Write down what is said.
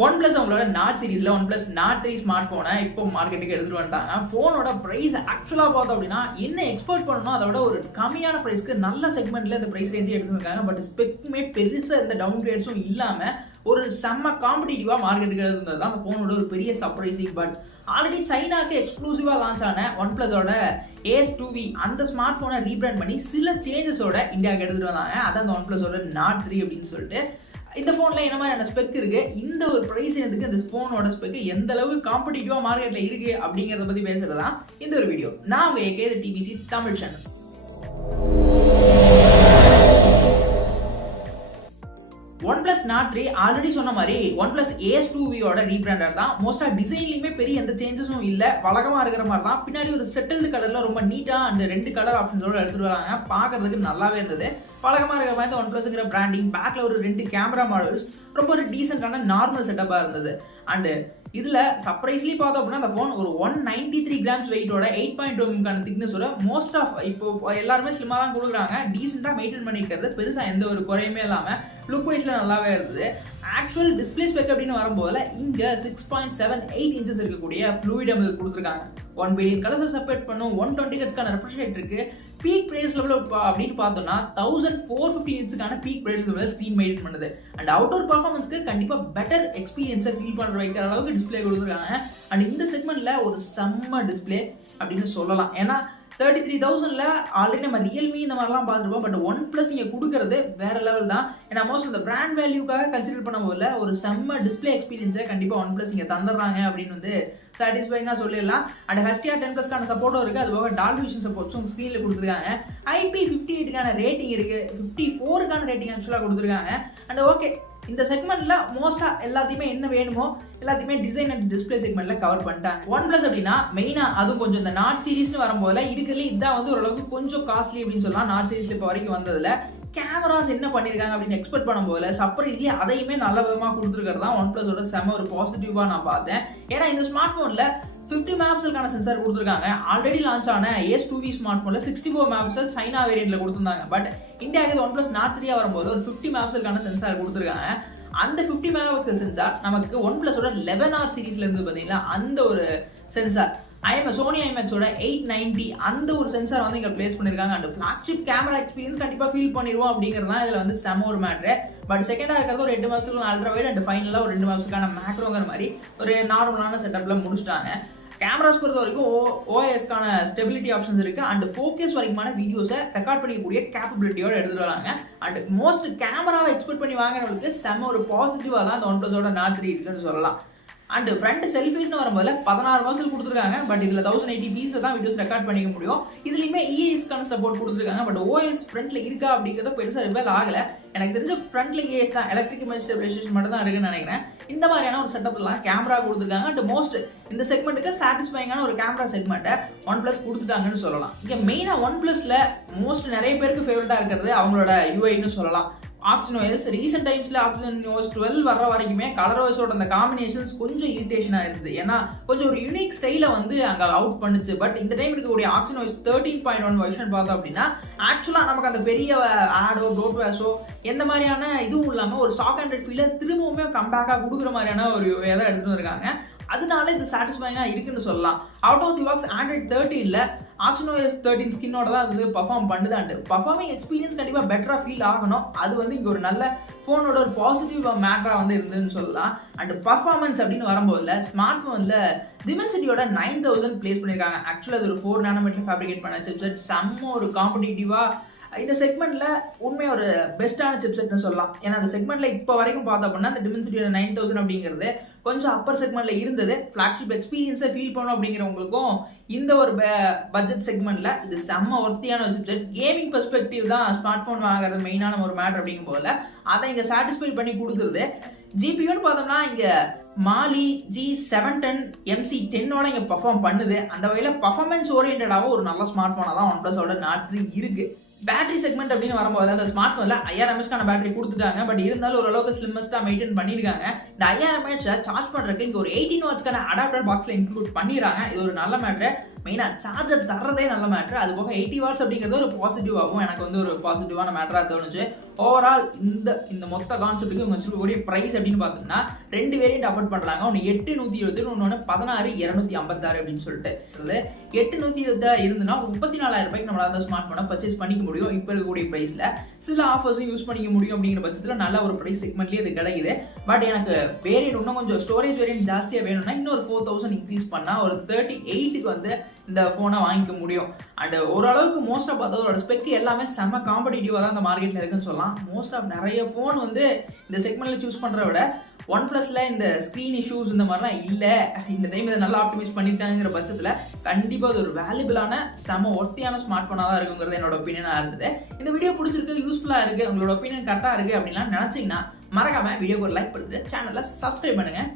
OnePlus அவங்களோட not சீரிஸ்ல OnePlus not 3 smart போனை இப்போ மார்க்கெட்டுக்கு எடுத்துட்டு வந்துட்டாங்க. போனோட பிரைஸ் ஆக்சுவலா பார்த்தோம் அப்படின்னா என்ன எக்ஸ்பெக்ட் பண்ணணும் அதை விட ஒரு கம்மியான பிரைஸ்க்கு நல்ல செக்மெண்ட்ல இந்த பிரைஸ் ரேஞ்சே எடுத்துருக்காங்க. பட் ஸ்பெக்குமே பெருசா இந்த டவுன் கிரேட்ஸும் இல்லாம ஒரு செம்ம காம்படிட்டிவா மார்க்கெட்டுக்கு எடுத்துருந்தது தான் அந்த போனோட ஒரு பெரிய சர்ப்ரைசிங். பட் ஆல்ரெடி சைனாக்கு எக்ஸ்க்ளூசிவா லான்ச் ஆன OnePlusோட AS2V அந்த ஸ்மார்ட் போனை ரீபிராண்ட் பண்ணி சில சேஞ்சஸோட இந்தியாவுக்கு எடுத்துட்டு வந்தாங்க. அதான் அந்த OnePlusோட நாட் 3 அப்படின்னு சொல்லிட்டு. இந்த ஃபோனில் என்ன மாதிரியான ஸ்பெக் இருக்கு, இந்த ஒரு பிரைஸ் எனக்கு இந்த ஃபோனோட ஸ்பெக் எந்த அளவுக்கு காம்படிட்டிவா மார்க்கெட்ல இருக்கு அப்படிங்கறத பத்தி பேசுறதா இந்த ஒரு வீடியோ. நான் உங்க AK DPC Tamil channel. OnePlus not 3 already சொன்ன மாதிரி OnePlus AS2Vயோட ரீபிராண்டர் தான். மோஸ்டா டிசைன்லயுமே பெரிய எந்த சேஞ்சஸும் இல்ல, வழக்கமா இருக்கிற மாதிரி தான். பின்னாடி ஒரு செட்டில்டு கலர்ல ரொம்ப நீட்டா அண்ட் 2 கலர் ஆப்ஷன்ஸோட எடுத்துட்டு வராங்க. பாக்குறதுக்கு நல்லாவே இருந்தது. வழக்கமா இருக்கிற மாதிரி OnePlusங்கிற பிராண்டிங், பேக்ல ஒரு 2 கேமரா மாடல்ஸ், ரொம்ப ஒரு டீசென்டான நார்மல் செட்டப்பா இருந்தது. அண்ட் இதுல சர்ப்ரைஸ்லி பார்த்தோம் அப்படின்னா அந்த போன் ஒரு 193 கிராம்ஸ் வெயிட்டோட 8.2 mm திக்னஸோட மோஸ்ட் ஆஃப் இப்போ எல்லாருமே ஸ்லிமா தான் கொடுக்குறாங்க. டீசெண்டா மெயின்டைன் பண்ணிக்கிறது, பெருசா எந்த ஒரு குறையுமே இல்லாம லுக் வைஸ்ல நல்லாவே இருந்தது. ஆக்சுவல் டிஸ்பிளே ஸ்பெக் அப்படின்னு வரும்போது இங்க 6.78 இன்ச்சஸ் இருக்கக்கூடிய ஃப்ளூயிட் அமௌண்ட் கொடுத்துருக்காங்க. 1 பில்லியன் கலர்ஸ் செப்பரேட் பண்ணும், 120 ஹெர்ட்ஸ்க்கான ரெஃப்ரெஷ் ரேட் இருக்கு. பீக் பிரைஸ் லெவல் அப்படின்னு பார்த்தோம்னா 1450 ஹெர்ட்ஸ்க்கான peak price level screen maintain பண்ணுது. அண்ட் அவுட்டோர் பர்ஃபார்மன்ஸ்க்கு கண்டிப்பா பெட்டர் எக்ஸ்பீரியன்ஸை ஃபீல் பண்ற வைக்கிற அளவுக்கு டிஸ்பிளே கொடுத்துருக்காங்க. அண்ட் இந்த செக்மெண்ட்ல ஒரு செம்ம டிஸ்பிளே அப்படின்னு சொல்லலாம். ஏன்னா 33,000ல ஆல்ரெடி நம்ம ரியல்மி இந்த மாதிரிலாம் பார்த்துருப்போம். பட் OnePlus இங்கே கொடுக்கறது வேற லெவல் தான். ஏன்னா மோஸ்ட் இந்த பிராண்ட் வேல்யூக்காக கன்சிடர் பண்ண போதில் ஒரு செம்ம டிஸ்பிளே எக்ஸ்பீரியன்ஸை கண்டிப்பாக OnePlus இங்கே தந்துடுறாங்க அப்படின்னு வந்து சாட்டிஸ்ஃபைங்காக சொல்லிடலாம். அண்ட் HDR10+க்கான சப்போர்ட்டும் இருக்குது. அது போக டால்பி விஷன் சப்போர்ட்ஸும் ஸ்க்ரீனில் கொடுத்துருக்காங்க. IP58க்கான ரேட்டிங் இருக்குது, 54க்கான ரேட்டிங் ஆக்சுவலாக கொடுத்துருக்காங்க. அண்ட் ஓகே, இந்த செக்மெண்ட்ல மோஸ்டா எல்லாத்தையுமே என்ன வேணுமோ எல்லாத்தையுமே டிசைன் அண்ட் டிஸ்பிளே செக்மெண்ட்ல கவர் பண்ணிட்டாங்க. OnePlus அப்படின்னா மெயினா அதுவும் கொஞ்சம் இந்த நாட் சீரிஸ்னு வரும்போது இருக்கிறதுல இதான் வந்து ஓரளவுக்கு கொஞ்சம் காஸ்ட்லி அப்படின்னு சொல்லலாம். நாட் சீரிஸ்ல இப்போ வரைக்கும் வந்ததுல கேமராஸ் என்ன பண்ணிருக்காங்க அப்படின்னு எக்ஸ்பெக்ட் பண்ணும்போது சர்ப்ரைஸ்லி அதையுமே நல்ல விதமா கொடுத்துருக்கிறது தான் OnePlusோட செம ஒரு பாசிட்டிவா நான் பார்த்தேன். ஏன்னா இந்த ஸ்மார்ட் போன்ல 50 மெகாபிக்சலுக்கான சென்சார் கொடுத்துருக்காங்க. ஆல்ரெடி லான்ச் ஆன AS2V ஸ்மார்ட் போன்ல 64 மெகாபிக்சல் சைனா வேரியன்ட்ல கொடுத்துருந்தாங்க. பட் இந்தியாவுக்கு OnePlus நாட் 3 வரும்போது ஒரு 50 மெகாபிக்சலுக்கான சென்சார் கொடுத்துருக்காங்க. அந்த 50 மெகாபிக்சல் சென்சார் நமக்கு OnePlusோட 11R சீரிஸ்ல இருந்து பாத்தீங்கன்னா அந்த ஒரு சென்சார் Sony IMX890 அந்த ஒரு சென்சார் வந்து இங்க பிளேஸ் பண்ணிருக்காங்க. அண்ட் ஃபிளாக்ஷிப் கேமரா எக்ஸ்பீரியன்ஸ் கண்டிப்பா ஃபீல் பண்ணிடுவோம் அப்படிங்கிறது தான் இதுல வந்து செம ஒரு மேட்ரு. பட் செகண்டா இருக்கிறது ஒரு 8 மெகாபிக்சல் அல்ட்ரா வைட் அண்ட் ஃபைனலா ஒரு 2 மெகாபிக்சலுக்கான மேக்ரோங்கிற மாதிரி ஒரு நார்மலான செட்டப்ல முடிச்சிட்டாங்க. கேமராஸ் பொறுத்த வரைக்கும் OISக்கான ஸ்டெபிலிட்டி ஆப்ஷன்ஸ் இருக்கு. அண்ட் ஃபோக்கஸ் வரைக்குமான வீடியோஸை ரெக்கார்ட் பண்ணிக்கக்கூடிய கேப்பபிலிட்டியோட எடுத்துட்டு வராங்க. அண்ட் மோஸ்ட் கேமராவை எக்ஸ்பெக்ட் பண்ணி வாங்குறவங்களுக்கு செம ஒரு பாசிட்டிவா தான் இந்த OnePlusோட நாட் 3 இருக்குன்னு சொல்லலாம். அண்ட் ஃப்ரண்ட் செல்ஃபீஸ்னு வரும்போது 16 மெகாபிக்சல் கொடுத்துருக்காங்க. பட் இதுல 1080p தான் வீடியோஸ் ரெக்கார்ட் பண்ணிக்க முடியும். இதுலயுமே EISக்கான சப்போர்ட் கொடுத்துருக்காங்க. பட் OIS ஃப்ரண்ட்ல இருக்கா அப்படிங்கிறத பெருசா ரிவீல் ஆகல. எனக்கு தெரிஞ்ச ஃப்ரண்ட்ல EIS தான், எலக்ட்ரிக் இமேஜ் ஸ்டெபிலைசேஷன் மட்டும் தான் இருக்குன்னு நினைக்கிறேன். இந்த மாதிரியான ஒரு செட்டப்லாம் கேமரா கொடுத்துருக்காங்க. அண்ட் மோஸ்ட் இந்த செக்மெண்ட்டுக்கு சாட்டிஸ்ஃபைங்கான ஒரு கேமரா செக்மெண்ட்டை OnePlus கொடுத்துட்டாங்கன்னு சொல்லலாம். இங்க மெயினா OnePlusல மோஸ்ட் நிறைய பேருக்கு ஃபேவரட்டா இருக்கிறது அவங்களோட UIன்னு சொல்லலாம். OxygenOS ரீசெண்ட் டைம்ஸ்ல OxygenOS 12 வர்ற வரைக்குமே கலர்ஓஎஸோட அந்த காம்பினேஷன்ஸ் கொஞ்சம் இரிட்டேஷனா இருந்தது. ஏன்னா கொஞ்சம் ஒரு யூனிக் ஸ்டைல வந்து அங்க அவுட் பண்ணுச்சு. பட் இந்த டைம் இருக்கக்கூடிய OxygenOS 13.1 வெர்ஷன் பார்த்தோம் அப்படின்னா ஆக்சுவலா நமக்கு அந்த பெரிய ஆடோ ப்ரோட்வேஸோ எந்த மாதிரியான இதுவும் இல்லாம ஒரு ஸ்டாக் ஹண்ட்ரட் ஃபீல திரும்பவுமே கம்பேக்கா கொடுக்குற மாதிரியான ஒரு இதை எடுத்துட்டு வந்திருக்காங்க. அதனால இது சாட்டிஸ்ஃபைங்கா இருக்குன்னு சொல்லலாம். Out of the box Android 13ல OxygenOS 13 ஸ்கின்னோட தான் அது பர்ஃபார்ம் பண்ணுது. அண்ட் பர்ஃபார்மிங் எக்ஸ்பீரியன்ஸ் கண்டிப்பா பெட்டரா ஃபீல் ஆகணும். அது வந்து இங்க ஒரு நல்ல போனோட ஒரு பாசிட்டிவ் மேட்டரா வந்து இருந்ததுன்னு சொல்லலாம். அண்ட் பர்ஃபார்மன்ஸ் அப்படின்னு வரும்போதுல ஸ்மார்ட் போன்ல Dimensityயோட 9000 பிளேஸ் பண்ணிருக்காங்க. ஆக்சுவலா அது ஒரு 4 நானோமீட்டர் ஃபேப்ரிகேட் பண்ண சிப்செட், செம்ம ஒரு காம்படிட்டிவா இந்த செக்மெண்ட்ல உண்மையா ஒரு பெஸ்டான சிப்செட்னு சொல்லலாம். ஏன்னா அந்த செக்மெண்ட்ல இப்போ வரைக்கும் பார்த்தோம் அப்படின்னா அந்த Dimensityயோட 9000 அப்படிங்கிறது கொஞ்சம் அப்பர் செக்மெண்ட்ல இருந்தது. ஃபிளாக்ஷிப் எக்ஸ்பீரியன்ஸை ஃபீல் பண்ணணும் அப்படிங்கிறவங்களுக்கும் இந்த ஒரு பட்ஜெட் செக்மெண்ட்ல இது செம்ம ஒர்த்தியான ஒரு சிப்செட். கேமிங் பெர்ஸ்பெக்டிவ் தான் ஸ்மார்ட் போன் வாங்குறது மெயினான ஒரு மேட்டர் அப்படிங்கும் போல அதை இங்க சாட்டிஸ்ஃபை பண்ணி கொடுத்துருது. ஜிபியூன்னு பார்த்தோம்னா இங்க மாலி G710 MC10ஓட இங்க பர்ஃபார்ம் பண்ணுது. அந்த வகையில பர்ஃபார்மன்ஸ் ஓரியன்டாவும் ஒரு நல்ல ஸ்மார்ட் போனா தான் OnePlusோட நாட் 3 இருக்கு. பேட்டரி செக்மெண்ட் அப்படின்னு வரும்போது அந்த ஸ்மார்ட் போன்ல 5000 mAhக்கான பேட்டரி கொடுத்துட்டாங்க. பட் இருந்தாலும் ஓரளவுக்கு ஸ்லிம்மஸ்டா மெயின்டைன் பண்ணிருக்காங்க. இந்த 5000 mAh சார்ஜ் பண்றதுக்கு இங்க ஒரு 18 வாட்ஸ்க்கான அடாப்டர் பாக்ஸ்ல இன்க்ளூட் பண்ணிடுறாங்க. இது ஒரு நல்ல மேட்டர். மெயினாக சார்ஜர் தரதே நல்ல மேட்ரு. அது போக 80 வாட்ஸ் அப்படிங்கிறது ஒரு பாசிட்டிவாகவும் எனக்கு வந்து ஒரு பாசிட்டிவான மேட்டராக தோணுச்சு. ஓவரால் இந்த மொத்த கான்செப்ட்டுக்கு இவங்க வச்சுக்கூடிய ப்ரைஸ் அப்படின்னு பார்த்தீங்கன்னா 2 வேரியன்ட் அஃபோர்ட் பண்ணுறாங்க. ஒன்று 8127 ஒன்று 16256 அப்படின்னு சொல்லிட்டு 8127 இருந்துன்னா 34,000 ரூபாய்க்கு நம்மளால அந்த ஸ்மார்ட் ஃபோனை பர்ச்சேஸ் பண்ணிக்க முடியும். இப்போ இருக்கக்கூடிய ப்ரைஸில் சில ஆஃபர்ஸும் யூஸ் பண்ணிக்க முடியும் அப்படிங்கிற பட்சத்தில் நல்ல ஒரு ப்ரைஸ் செக்மெண்ட்லேயே இது கிடைக்குது. பட் எனக்கு வேரியன்ட் இன்னும் கொஞ்சம் ஸ்டோரேஜ் வேரியன்ட் ஜாஸ்தியாக வேணும்னா இன்னொரு 4000 இன்க்ரீஸ் பண்ணால் ஒரு 38க்கு வந்து இந்த ஃபோனை வாங்கிக்க முடியும். அண்ட் ஓரளவுக்கு மோஸ்ட் ஆஃப் அதோட ஸ்பெக் எல்லாமே செம்ம காம்படிட்டிவாக தான் இந்த மார்க்கெட்டில் இருக்குன்னு சொல்லலாம். மோஸ்ட் ஆஃப் நிறைய ஃபோன் வந்து இந்த செக்மெண்ட்டில் சூஸ் பண்ணுறத விட OnePlusல இந்த ஸ்க்ரீன் இஷ்யூஸ் இந்த மாதிரிலாம் இல்லை, இந்த டைம் இதை நல்லா ஆப்டிமைஸ் பண்ணிட்டாங்கிற பட்சத்தில் கண்டிப்பாக அது ஒரு வேல்யூபிளான செம ஒர்த்தியான ஸ்மார்ட் ஃபோனாக தான் இருக்குங்கிறது என்னோட ஒப்பீனியனாக இருந்தது. இந்த வீடியோ பிடிச்சிருக்கு, யூஸ்ஃபுல்லாக இருக்குது, உங்களோட ஒப்பீனியன் கரெக்டாக இருக்குது அப்படின்லாம் நினச்சிங்கன்னா மறக்காம வீடியோக்கு ஒரு லைக் கொடுத்துட்டு சேனலை சப்ஸ்கிரைப் பண்ணுங்கள்.